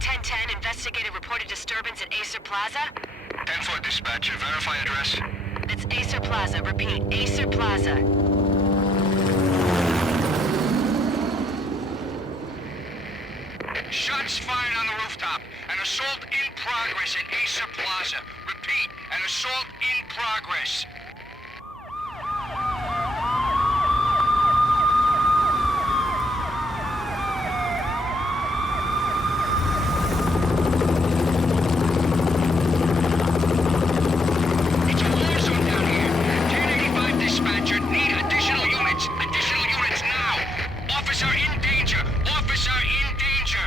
1010, investigator reported disturbance at Acer Plaza. 10-4 dispatcher, verify address. It's Acer Plaza, repeat, Acer Plaza. Shots fired on the rooftop. An assault in progress at Acer Plaza. Repeat, an assault in progress. It's a war zone down here. 1085 dispatcher, need additional units. Additional units now. Officer in danger. Officer in danger.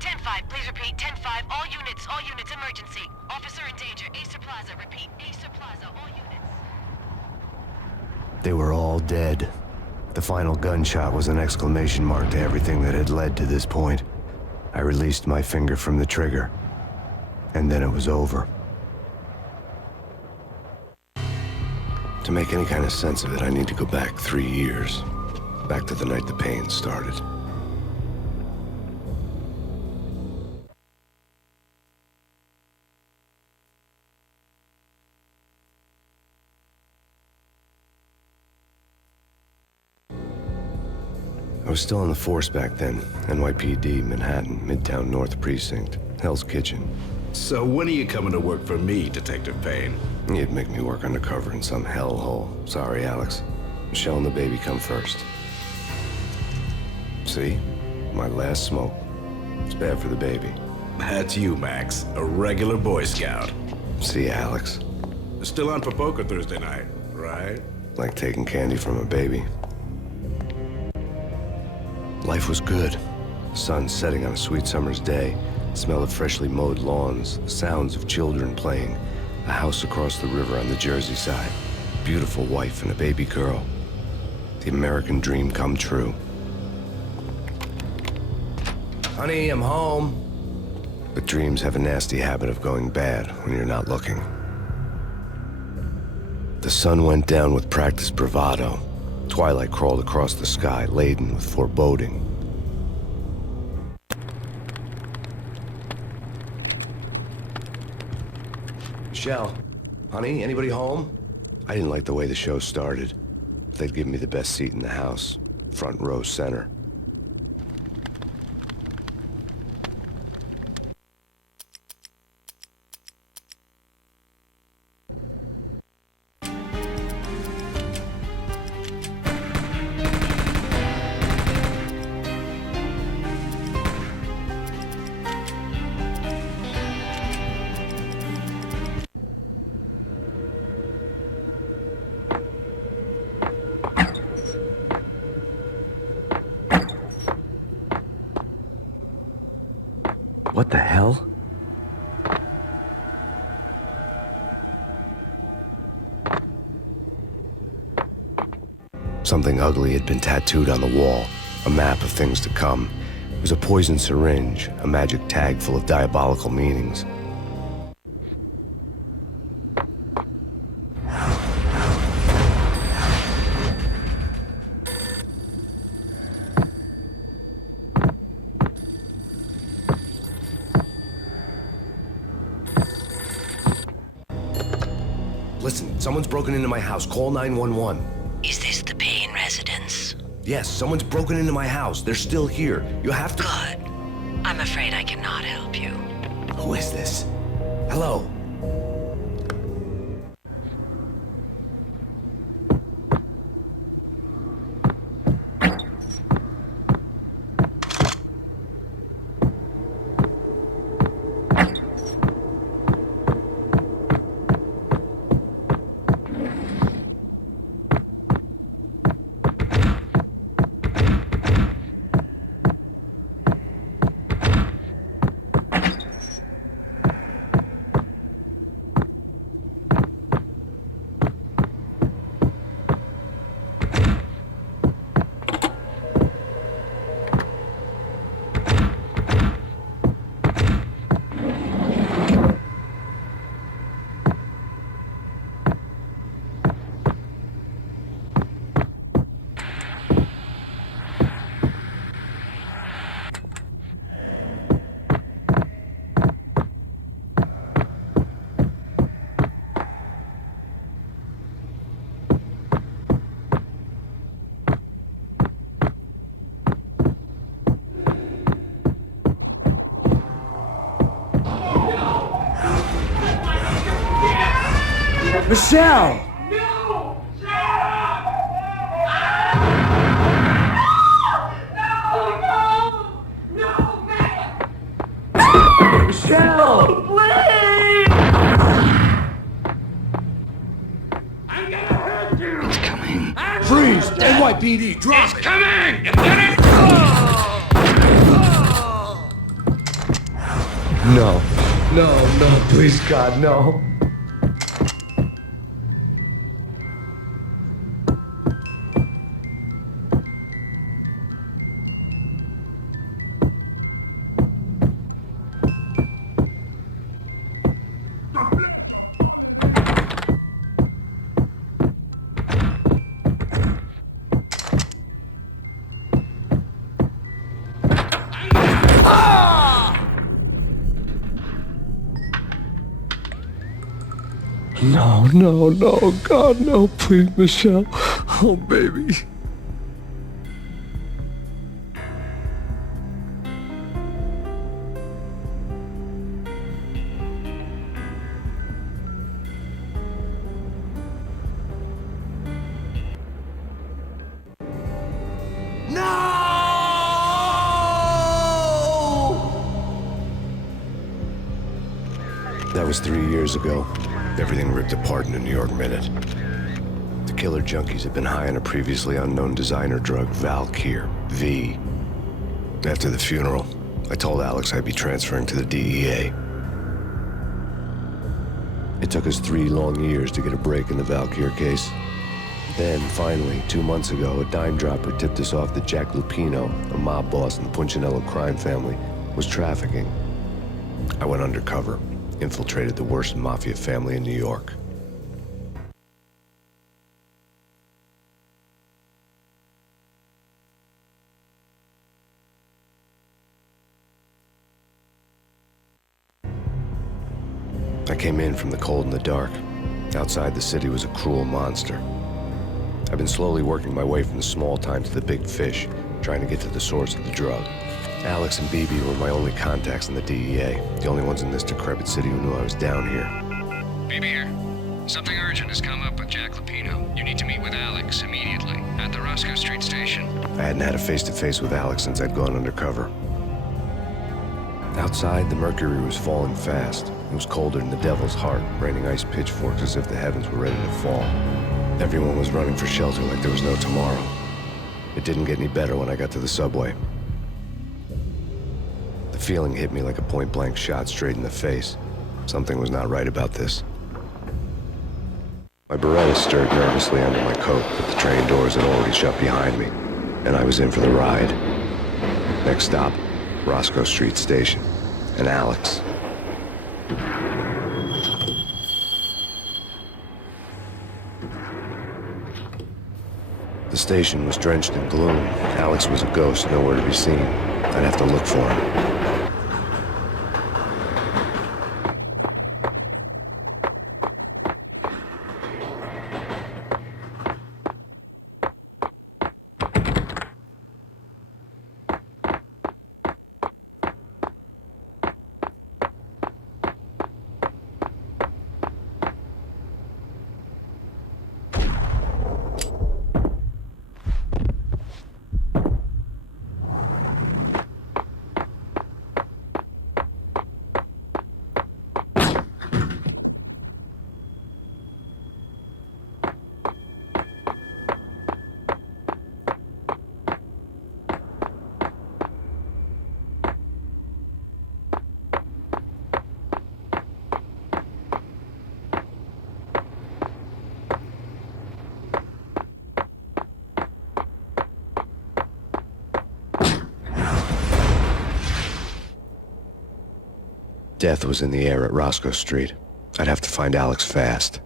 10-5, please repeat, 10-5, all units, emergency. Officer in danger, Acer Plaza, repeat, Acer Plaza, all units. They were all dead. The final gunshot was an exclamation mark to everything that had led to this point. I released my finger from the trigger, and then it was over. To make any kind of sense of it, I need to go back 3 years. Back to the night the Payne started. I was still on the force back then. NYPD, Manhattan, Midtown North Precinct, Hell's Kitchen. So when are you coming to work for me, Detective Payne? You'd make me work undercover in some hellhole. Sorry, Alex. Michelle and the baby come first. See? My last smoke. It's bad for the baby. That's you, Max. A regular Boy Scout. See, Alex. Still on for poker Thursday night, right? Like taking candy from a baby. Life was good. The sun setting on a sweet summer's day. The smell of freshly mowed lawns. The sounds of children playing. A house across the river on the Jersey side. Beautiful wife and a baby girl. The American dream come true. Honey, I'm home. But dreams have a nasty habit of going bad when you're not looking. The sun went down with practiced bravado. Twilight crawled across the sky, laden with foreboding. Michelle, honey, anybody home? I didn't like the way the show started. They'd give me the best seat in the house, front row center. What the hell? Something ugly had been tattooed on the wall, a map of things to come. It was a poison syringe, a magic tag full of diabolical meanings. Listen, someone's broken into my house. Call 911. Is this the Payne residence? Yes, someone's broken into my house. They're still here. You have to... Good. I'm afraid I cannot help you. Who is this? Hello? Michelle! Michelle! Please! I'm gonna hurt you! It's coming. Freeze! NYPD, drop It's it! coming! Get it? No. No, please, God, no. No, God, no, please, Michelle. Oh, baby. That was 3 years ago. Everything ripped apart in a New York minute. The killer junkies had been high on a previously unknown designer drug, Valkyr, V. After the funeral, I told Alex I'd be transferring to the DEA. It took us 3 long years to get a break in the Valkyr case. Then, finally, 2 months ago, a dime dropper tipped us off that Jack Lupino, a mob boss in the Punchinello crime family, was trafficking. I went undercover, infiltrated the worst mafia family in New York. I came in from the cold and the dark. Outside, the city was a cruel monster. I've been slowly working my way from the small time to the big fish, trying to get to the source of the drug. Alex and BB were my only contacts in the DEA, the only ones in this decrepit city who knew I was down here. BB here. Something urgent has come up with Jack Lupino. You need to meet with Alex immediately at the Roscoe Street station. I hadn't had a face-to-face with Alex since I'd gone undercover. Outside, the mercury was falling fast. It was colder than the devil's heart, raining ice pitchforks as if the heavens were ready to fall. Everyone was running for shelter like there was no tomorrow. It didn't get any better when I got to the subway. The feeling hit me like a point-blank shot straight in the face. Something was not right about this. My Beretta stirred nervously under my coat, but the train doors had already shut behind me, and I was in for the ride. Next stop, Roscoe Street Station, and Alex. The station was drenched in gloom. Alex was a ghost, nowhere to be seen. I'd have to look for him. Death was in the air at Roscoe Street. I'd have to find Alex fast.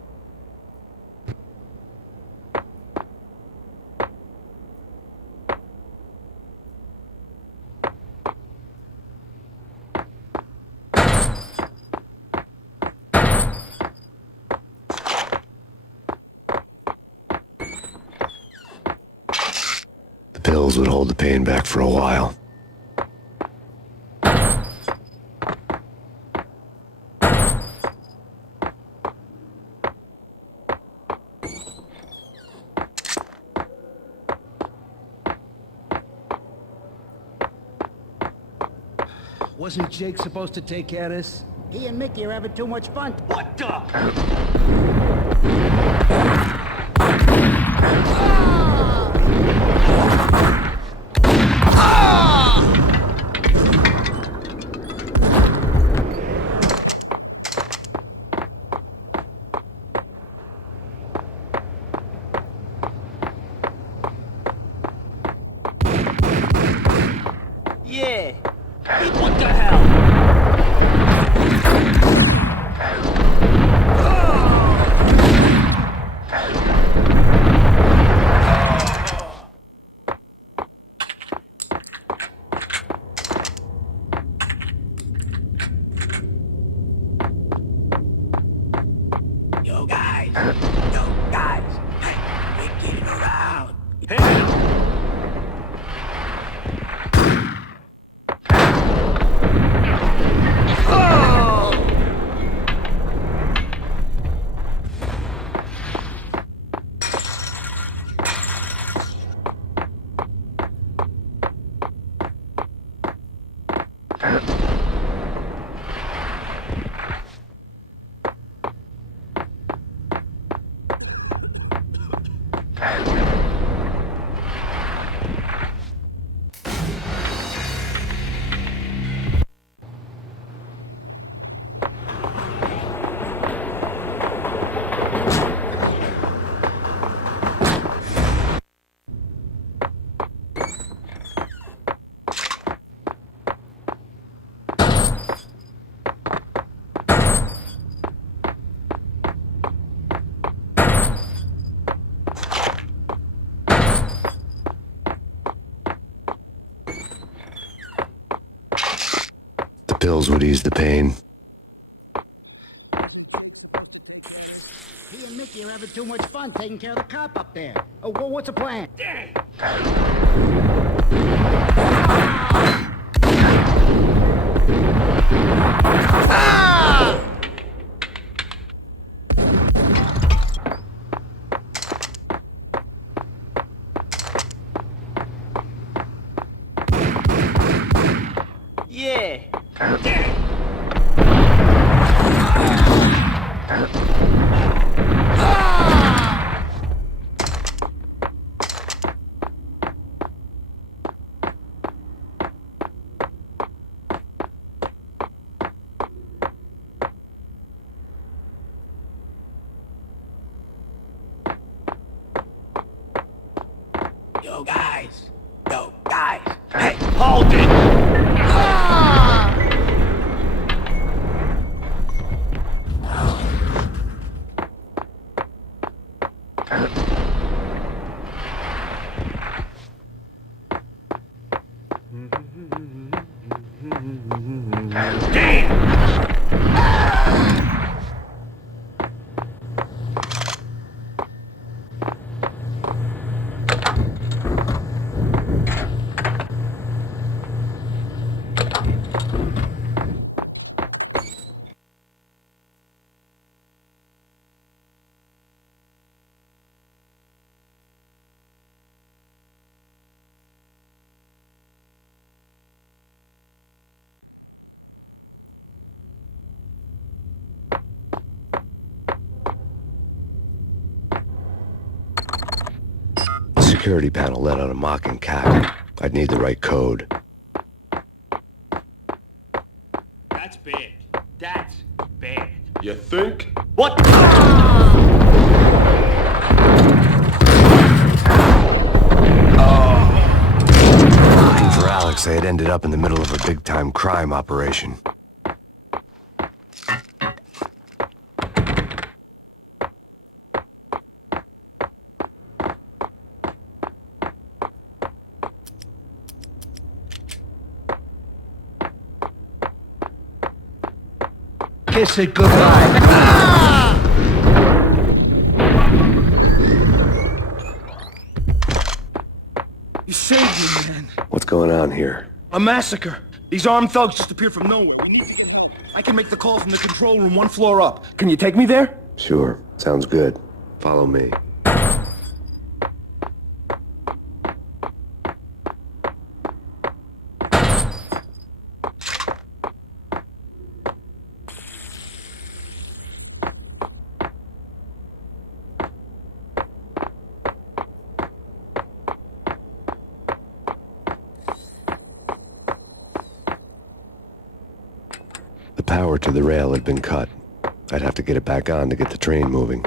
The pills would hold the pain back for a while. Wasn't Jake supposed to take care of this? He and Mickey are having too much fun. What the? Yeah. What the hell? Yo, guys! Hey, we're getting around! The pills would ease the pain. He and Mickey are having too much fun taking care of the cop up there. Oh, well, what's the plan? Yeah. Yo, guys! Hey, hold it! The security panel let out a mocking cackle. I'd need the right code. That's bad. That's bad. You think? What? Looking for Alex, they had ended up in the middle of a big-time crime operation. Kiss it goodbye. You saved me, man. What's going on here? A massacre. These armed thugs just appeared from nowhere. I can make the call from the control room 1 floor up. Can you take me there? Sure, sounds good. Follow me. power to the rail had been cut. I'd have to get it back on to get the train moving.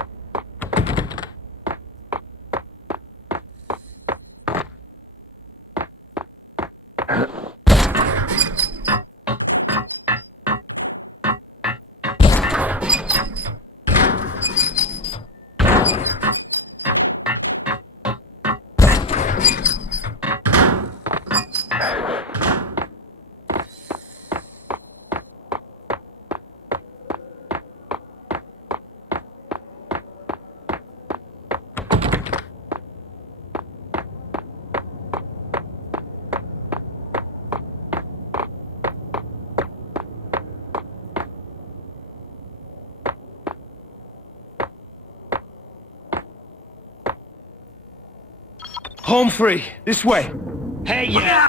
Home free. This way. Hey, yeah!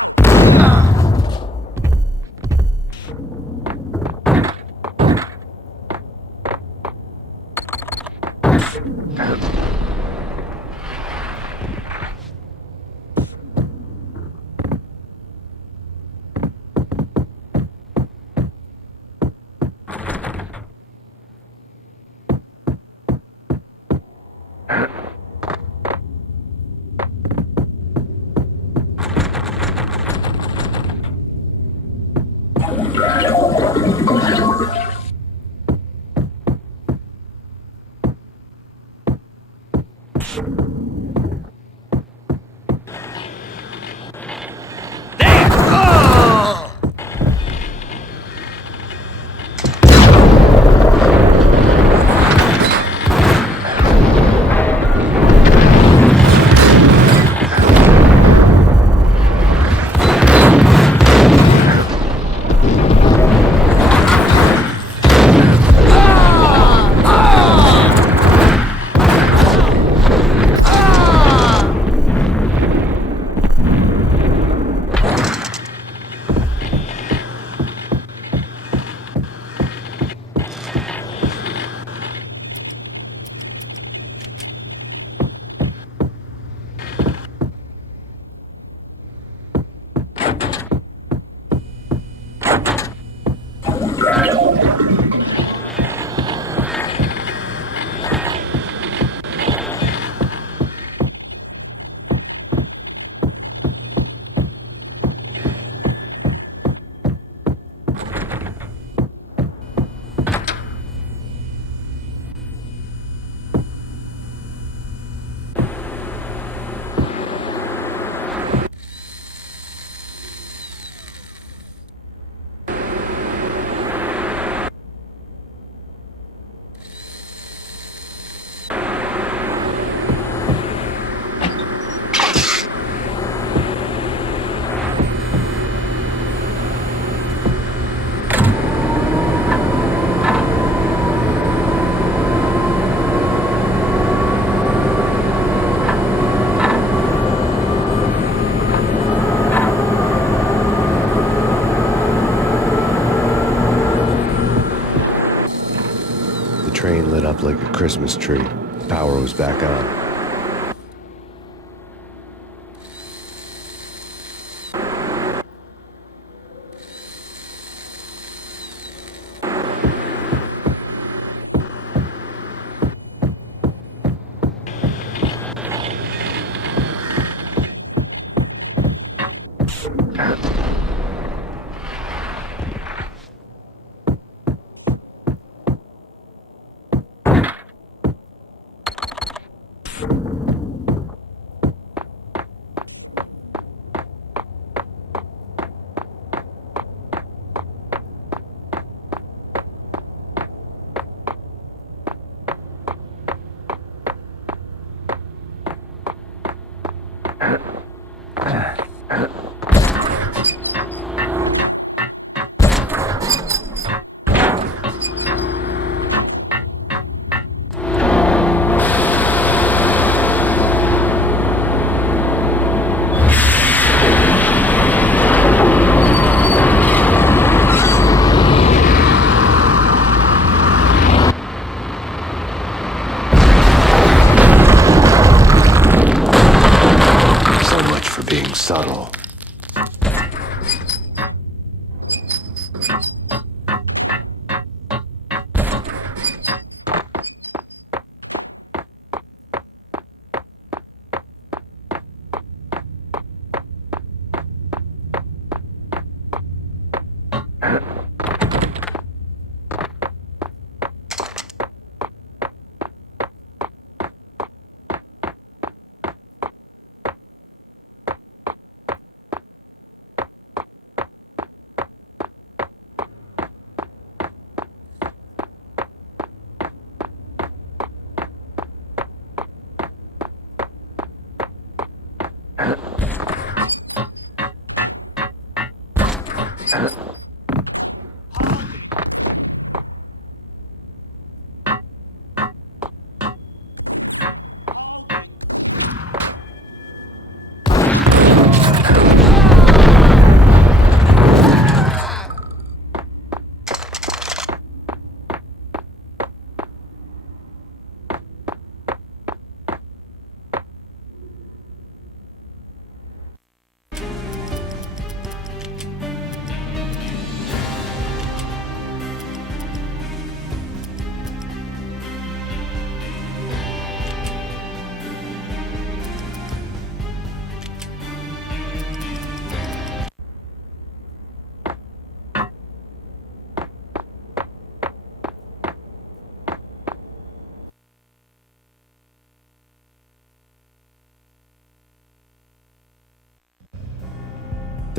The train lit up like a Christmas tree. Power was back on.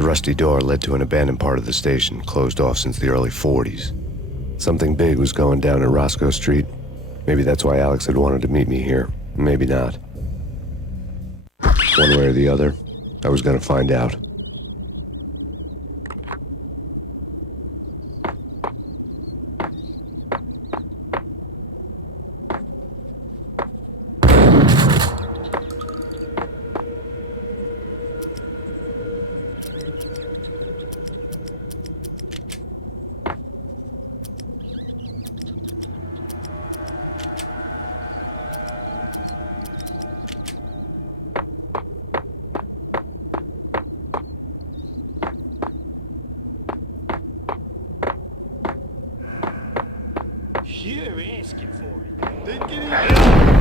The rusty door led to an abandoned part of the station, closed off since the early 40s. Something big was going down at Roscoe Street. Maybe that's why Alex had wanted to meet me here. Maybe not. One way or the other, I was gonna find out. You're asking for it. Then get in.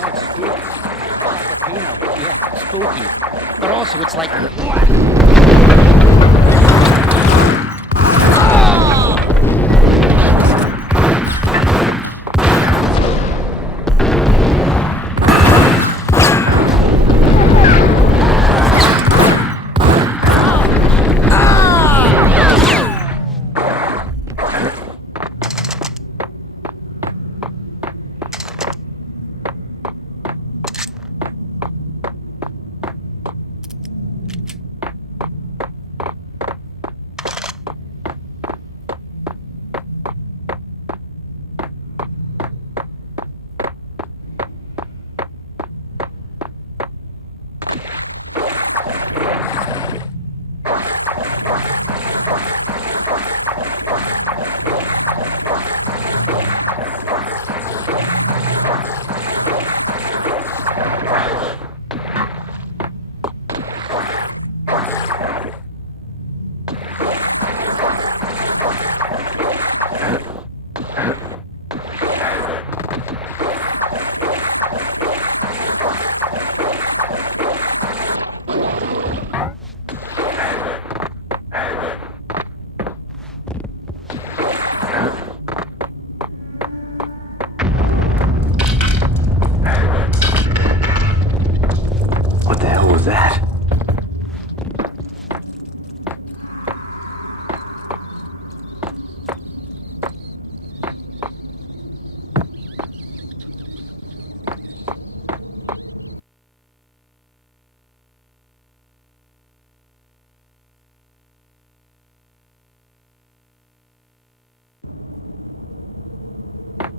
That's spooky. Filipino. Yeah, spooky. But also, it's like... What the hell was that?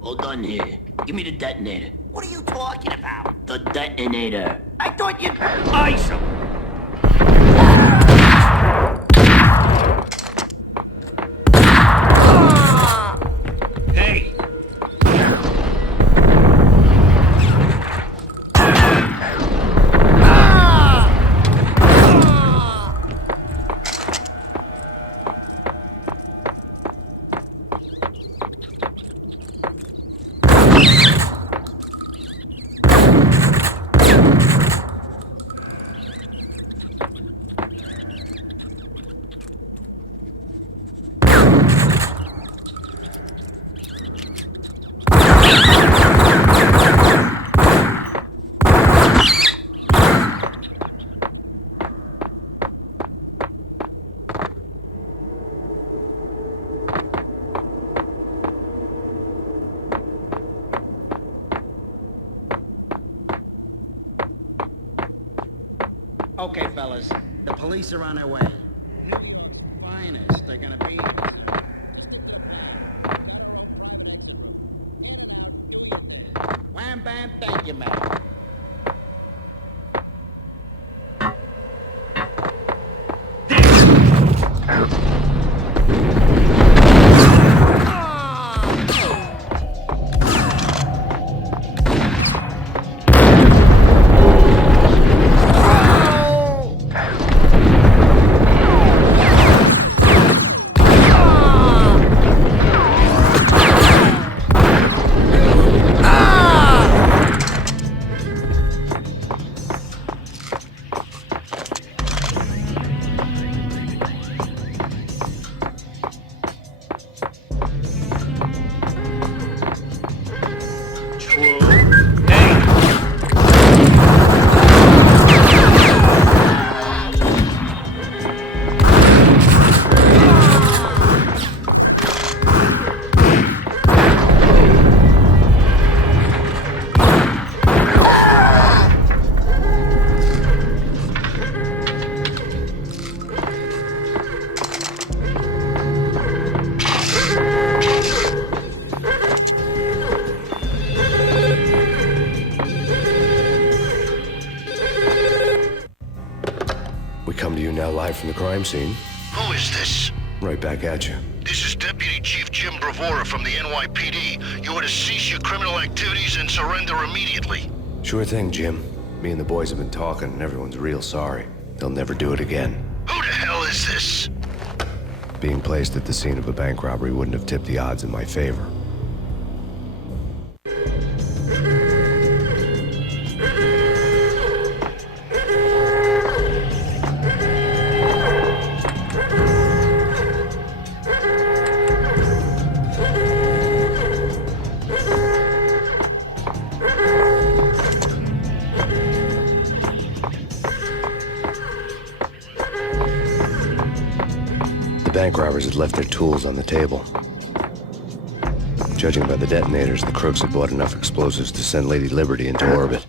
Hold on here. Give me the detonator. What are you talking about? The detonator. I thought you... Ice him! Hey! Okay, fellas. The police are on their way. Finest, they're gonna be... Wham bam, thank you, madam. We come to you now live from the crime scene. Who is this? Right back at you. This is Deputy Chief Jim Bravura from the NYPD. You are to cease your criminal activities and surrender immediately. Sure thing, Jim. Me and the boys have been talking, and everyone's real sorry. They'll never do it again. Who the hell is this? Being placed at the scene of a bank robbery wouldn't have tipped the odds in my favor. The bank robbers had left their tools on the table. Judging by the detonators, the crooks had bought enough explosives to send Lady Liberty into orbit.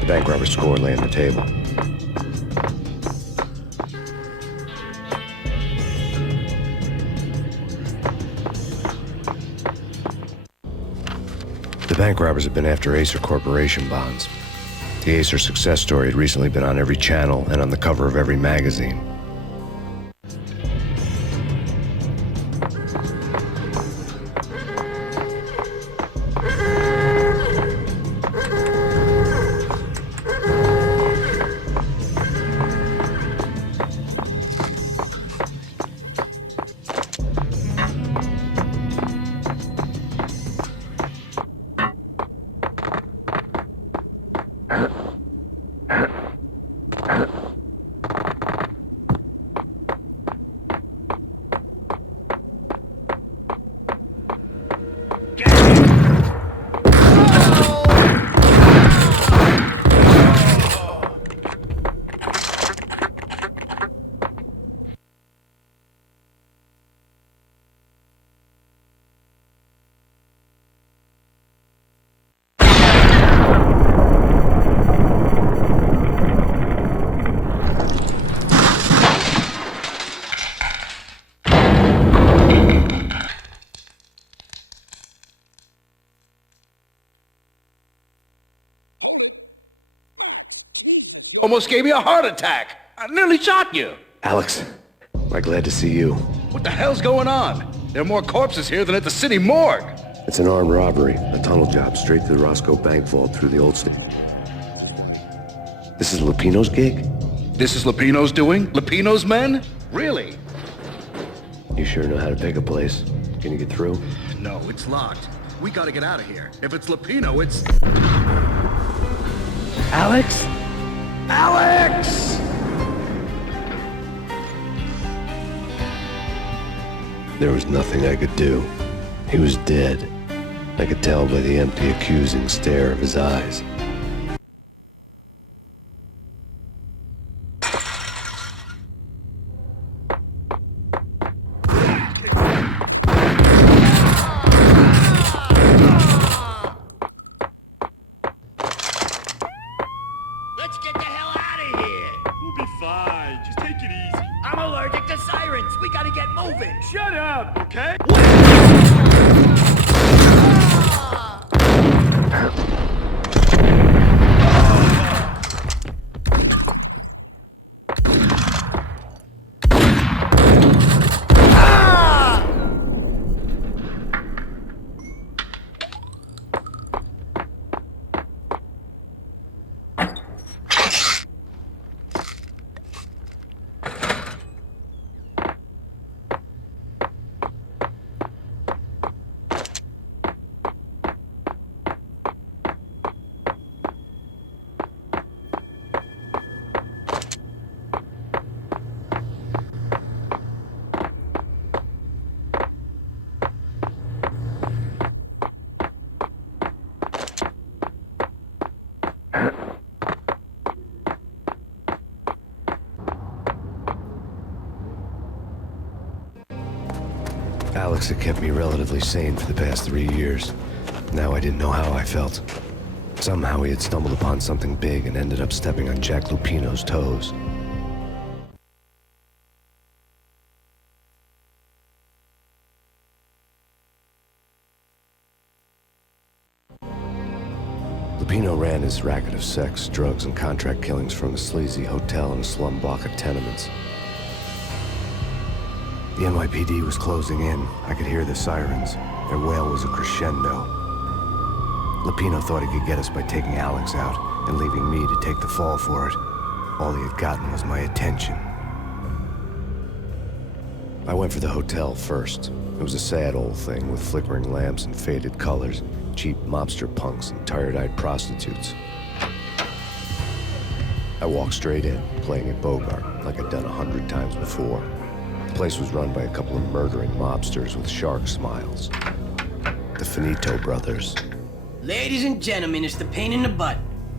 The bank robber's score lay on the table. The bank robbers had been after Acer Corporation bonds. The Acer success story had recently been on every channel and on the cover of every magazine. Almost gave me a heart attack. I nearly shot you. Alex, am I glad to see you. What the hell's going on? There are more corpses here than at the city morgue. It's an armed robbery, a tunnel job straight to the Roscoe Bank vault through the old state. This is Lupino's gig? This is Lupino's doing? Lupino's men? Really? You sure know how to pick a place. Can you get through? No, it's locked. We gotta get out of here. If it's Lupino, it's... Alex? Alex! There was nothing I could do. He was dead. I could tell by the empty, accusing stare of his eyes. Let's get the hell out of here. We'll be fine. Just take it easy. I'm allergic to sirens. We gotta get moving. Shut up, okay? Alex had kept me relatively sane for the past 3 years. Now I didn't know how I felt. Somehow he had stumbled upon something big and ended up stepping on Jack Lupino's toes. Lupino ran his racket of sex, drugs, and contract killings from a sleazy hotel in a slum block of tenements. The NYPD was closing in. I could hear the sirens. Their wail was a crescendo. Lupino thought he could get us by taking Alex out and leaving me to take the fall for it. All he had gotten was my attention. I went for the hotel first. It was a sad old thing with flickering lamps and faded colors, cheap mobster punks and tired-eyed prostitutes. I walked straight in, playing at Bogart, like I'd done 100 times before. The place was run by a couple of murdering mobsters with shark smiles. The Finito brothers. Ladies and gentlemen, it's the pain in the butt.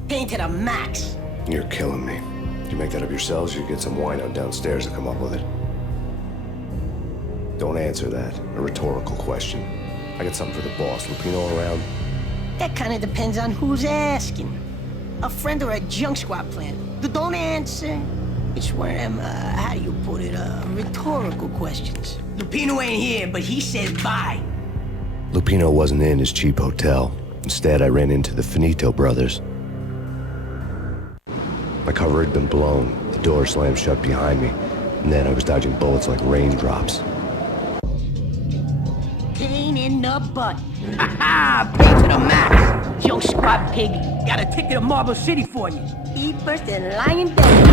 Pain to the max. You're killing me. Did you make that up yourselves, or you get some wino downstairs to come up with it? Don't answer that. A rhetorical question. I got something for the boss. Lupino around? That kind of depends on who's asking. A friend or a junk squad plan. Don't answer. It's one of them, how do you put it, rhetorical questions. Lupino ain't here, but he says bye. Lupino wasn't in his cheap hotel. Instead, I ran into the Finito brothers. My cover had been blown. The door slammed shut behind me. And then I was dodging bullets like raindrops. Pain in the butt. Ha-ha! Pain to the max. Junk squad pig. Got a ticket to Marble City for you. Eat first and lying down.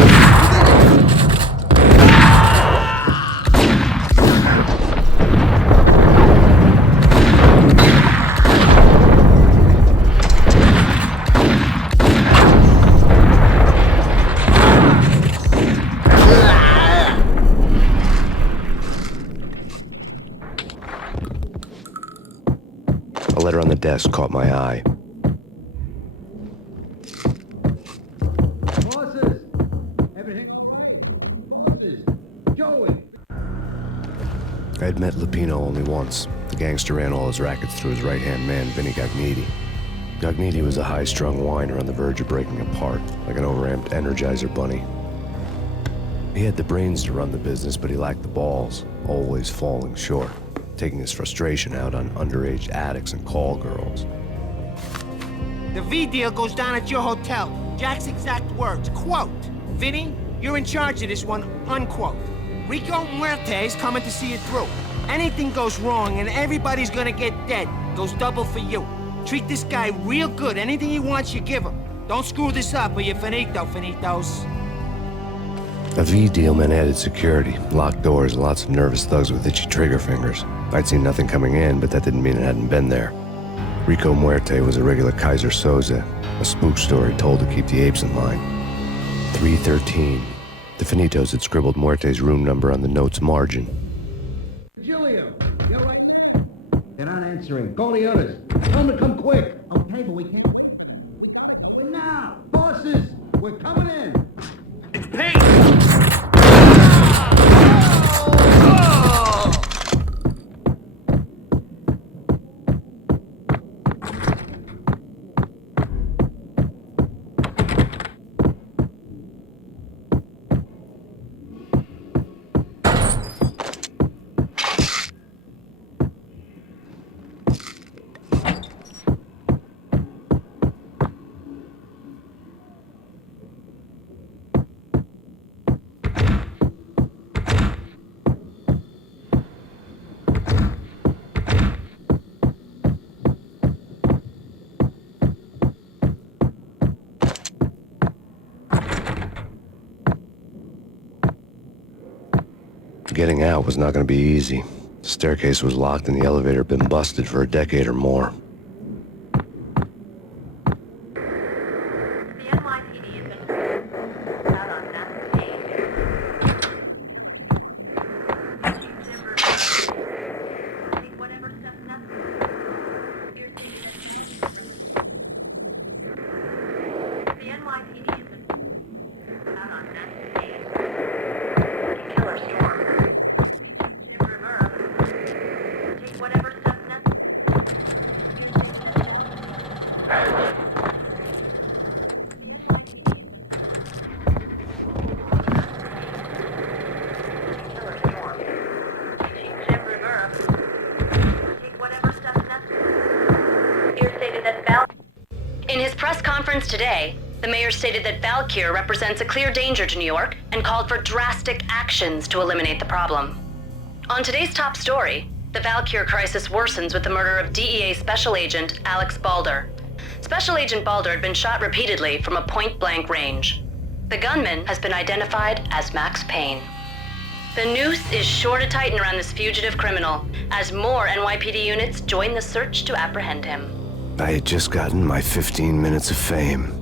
A letter on the desk caught my eye. Bosses! Everything is going. I had met Lupino only once. The gangster ran all his rackets through his right-hand man, Vinny Gognitti. Gognitti was a high-strung whiner on the verge of breaking apart, like an overamped Energizer bunny. He had the brains to run the business, but he lacked the balls, always falling short, taking his frustration out on underage addicts and call girls. The V deal goes down at your hotel. Jack's exact words, quote, "Vinny, you're in charge of this one," unquote. Rico Muerte's coming to see it through. Anything goes wrong and everybody's gonna get dead. Goes double for you. Treat this guy real good. Anything he wants, you give him. Don't screw this up or you're finito, finitos. A V deal meant added security, locked doors, and lots of nervous thugs with itchy trigger fingers. I'd seen nothing coming in, but that didn't mean it hadn't been there. Rico Muerte was a regular Kaiser Soze, a spook story told to keep the apes in line. 313. The Finitos had scribbled Muerte's room number on the note's margin. Gilliam! They're not answering. Call the others. Tell them to come quick. Okay, but we can't. But now, bosses, we're coming in. It's Payne! Getting out was not going to be easy. The staircase was locked and the elevator had been busted for a decade or more. The NYPD has been out on that Payne. Take whatever steps necessary. The NYPD has been out on that Payne. Killer storm. Take whatever steps necessary. In his press conference today, the mayor stated that Valkyr represents a clear danger to New York and called for drastic actions to eliminate the problem. On today's top story, the Valkyr crisis worsens with the murder of DEA Special Agent Alex Balder. Special Agent Balder had been shot repeatedly from a point-blank range. The gunman has been identified as Max Payne. The noose is sure to tighten around this fugitive criminal as more NYPD units join the search to apprehend him. I had just gotten my 15 minutes of fame.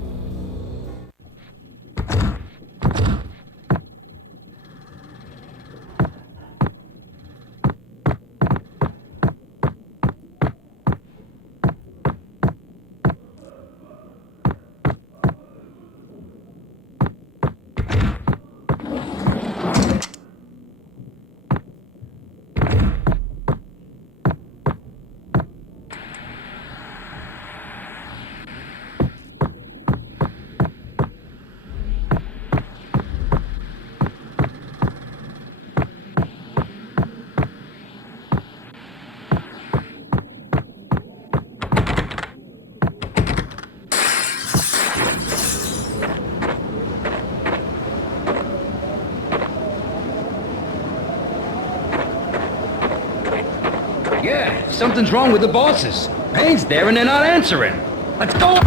Yeah, something's wrong with the bosses. Payne's there and they're not answering. Let's go!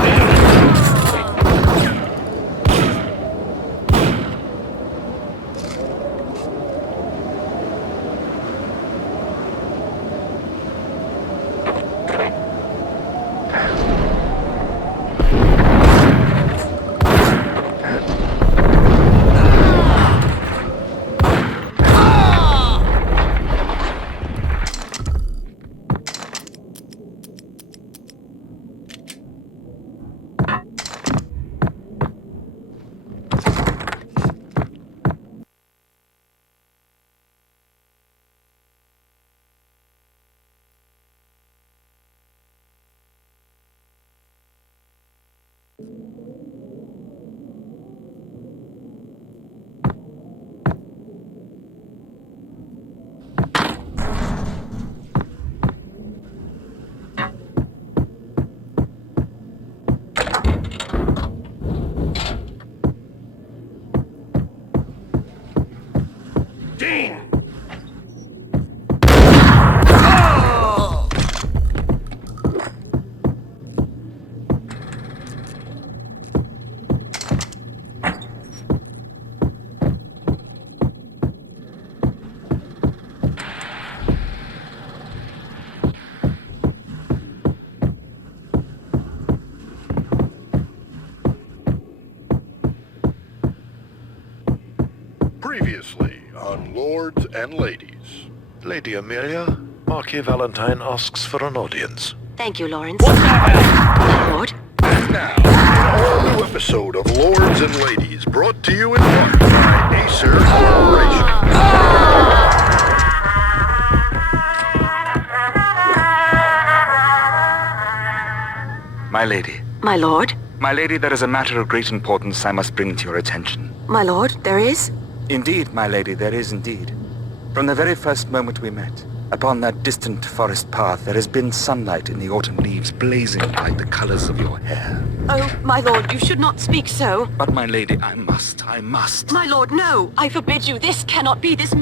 Previously on Lords and Ladies. Lady Amelia, Marquis Valentine asks for an audience. Thank you, Lawrence. My lord. An all-new episode of Lords and Ladies, brought to you in part by Acer Corporation. My lady. My lord. My lady, there is a matter of great importance I must bring to your attention. My lord, there is? Indeed, my lady, there is indeed. From the very first moment we met, upon that distant forest path, there has been sunlight in the autumn leaves blazing like the colors of your hair. Oh, my lord, you should not speak so. But my lady, I must. My lord, no! I forbid you. This cannot be this...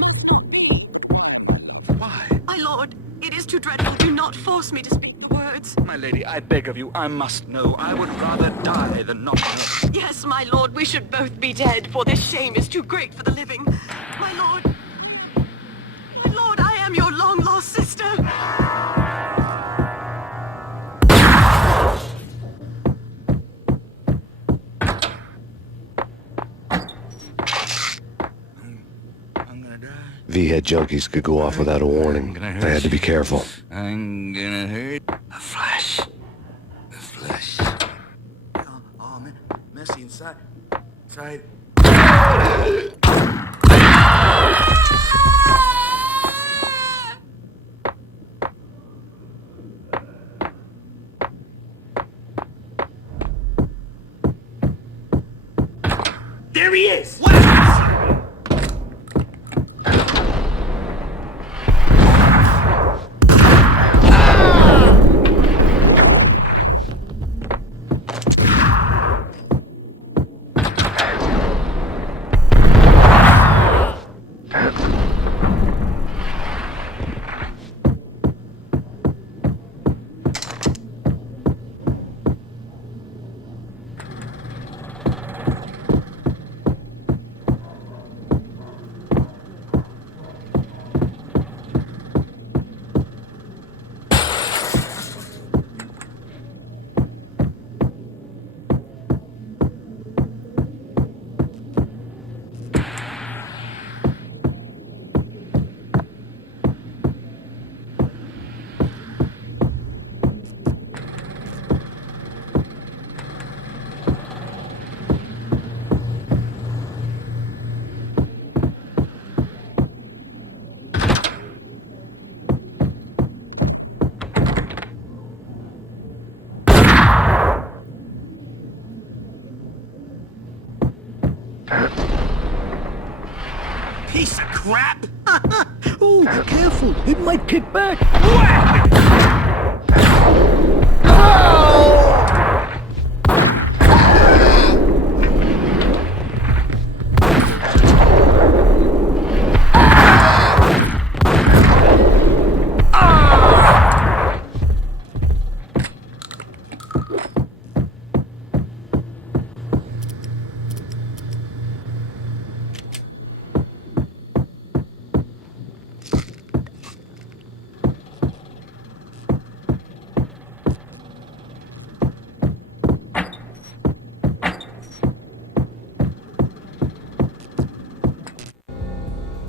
Why? My lord, it is too dreadful. Do not force me to speak the words. My lady, I beg of you, I must know. I would rather die than not know. Yes, my lord, we should both be dead, for this shame is too great for the living. My lord... My lord, I am your long-lost sister. V-head junkies could go off without a warning. I had to be careful. I'm gonna hurt. A flash. Oh, man. Messy inside. There he is! Piece of crap! Ooh, careful. It might kick back.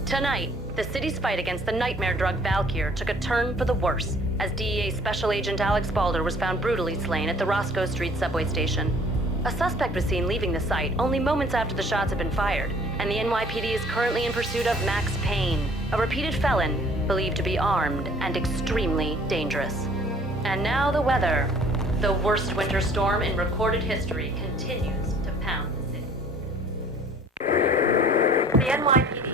Tonight, the city's fight against the nightmare drug Valkyr took a turn for the worse, as DEA Special Agent Alex Balder was found brutally slain at the Roscoe Street subway station. A suspect was seen leaving the site only moments after the shots had been fired, and the NYPD is currently in pursuit of Max Payne, a repeated felon believed to be armed and extremely dangerous. And now the weather. The worst winter storm in recorded history continues to pound the city. The NYPD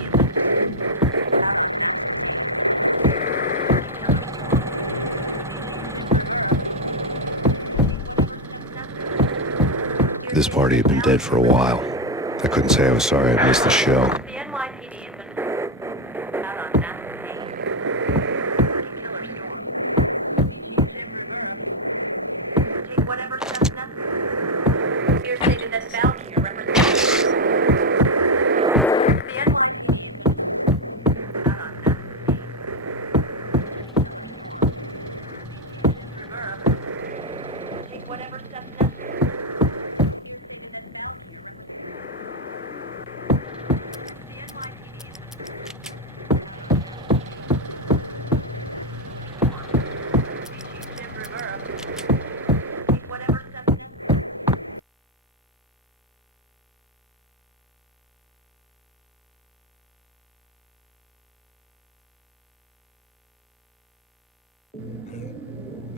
This party had been dead for a while. I couldn't say I was sorry I missed the show. The NYPD has been out on Max Payne. Killer storm. Take whatever steps necessary. Here stated that Valkyr represents the NYPD out on Max Payne. Take whatever steps necessary.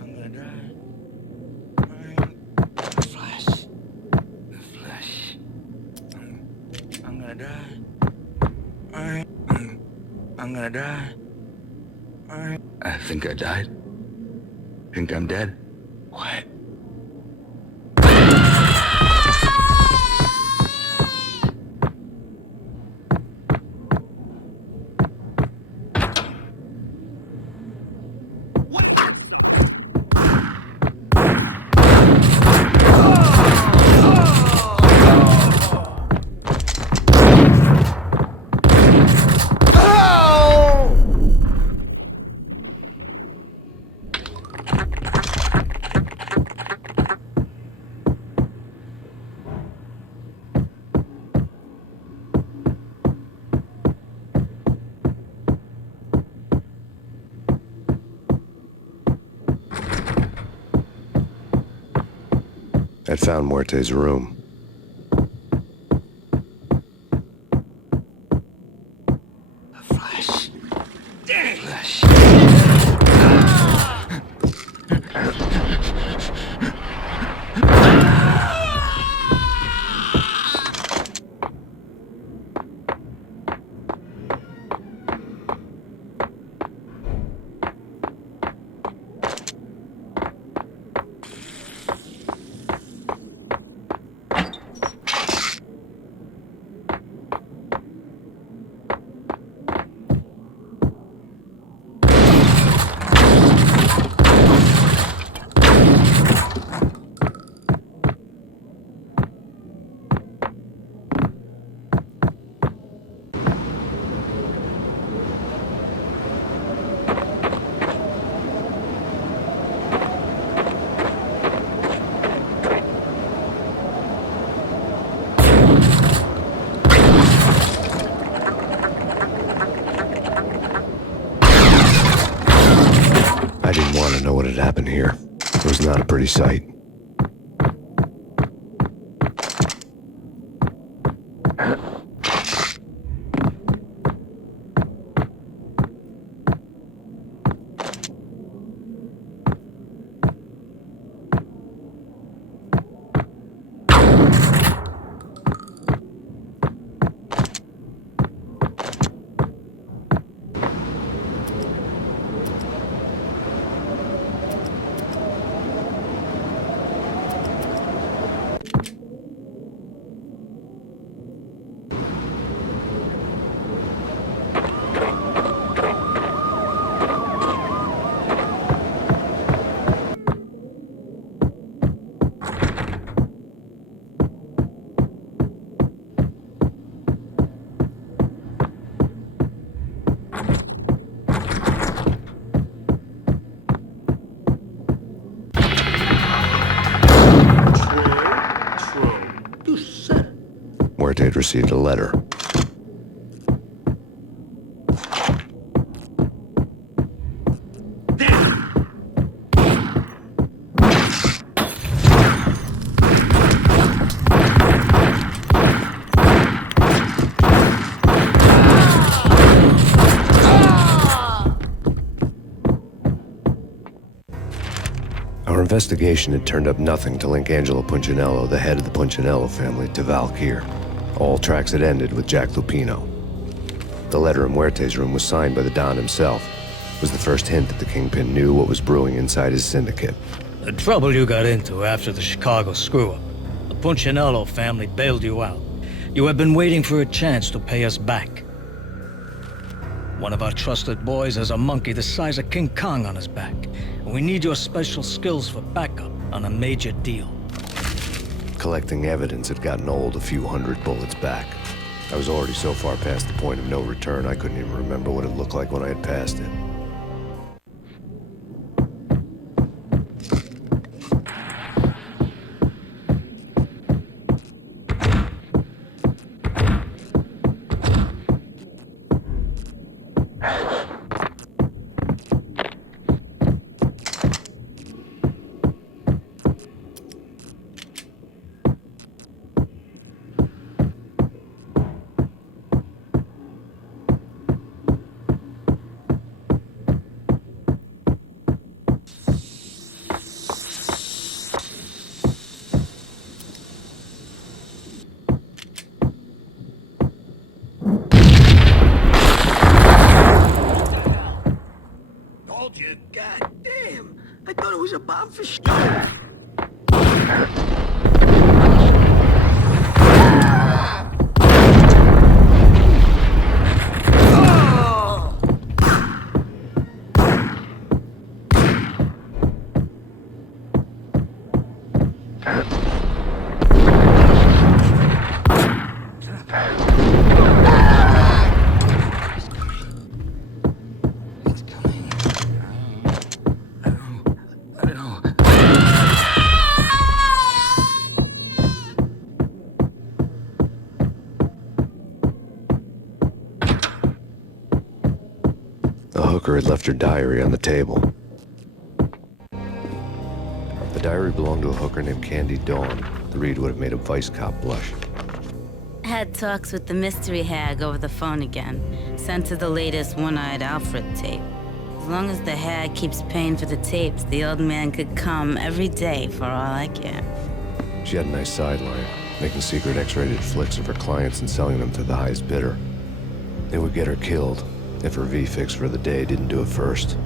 I'm gonna die. Flash. The flesh. I'm gonna die. I'm gonna die. I think I died. Think I'm dead. What? I'd found Muerte's room. Flash. Flash. I didn't want to know what had happened here. It was not a pretty sight. Muerte had received a letter. Our investigation had turned up nothing to link Angelo Punchinello, the head of the Punchinello family, to Valkyr. All tracks had ended with Jack Lupino. The letter in Muerte's room was signed by the Don himself. It was the first hint that the Kingpin knew what was brewing inside his syndicate. The trouble you got into after the Chicago screw-up. The Punchinello family bailed you out. You have been waiting for a chance to pay us back. One of our trusted boys has a monkey the size of King Kong on his back. And we need your special skills for backup on a major deal. Collecting evidence had gotten old a few hundred bullets back. I was already so far past the point of no return, I couldn't even remember what it looked like when I had passed it. was a bomb for sure. The hooker had left her diary on the table. The diary belonged to a hooker named Candy Dawn. The read would have made a vice cop blush. Had talks with the mystery hag over the phone again. Sent her the latest One-Eyed Alfred tape. As long as the hag keeps paying for the tapes, the old man could come every day for all I care. She had a nice sideline, making secret X-rated flicks of her clients and selling them to the highest bidder. It would get her killed if her V-fix for the day didn't do it first.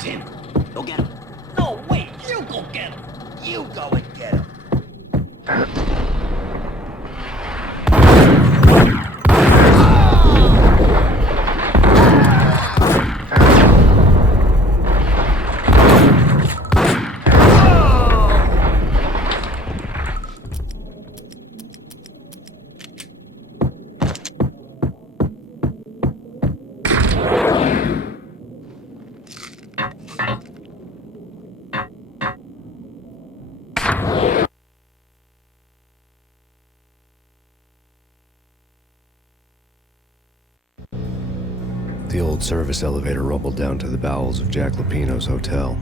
Tim, go get him. No, wait, you go get him. You go and get him. The old service elevator rumbled down to the bowels of Jack Lupino's hotel.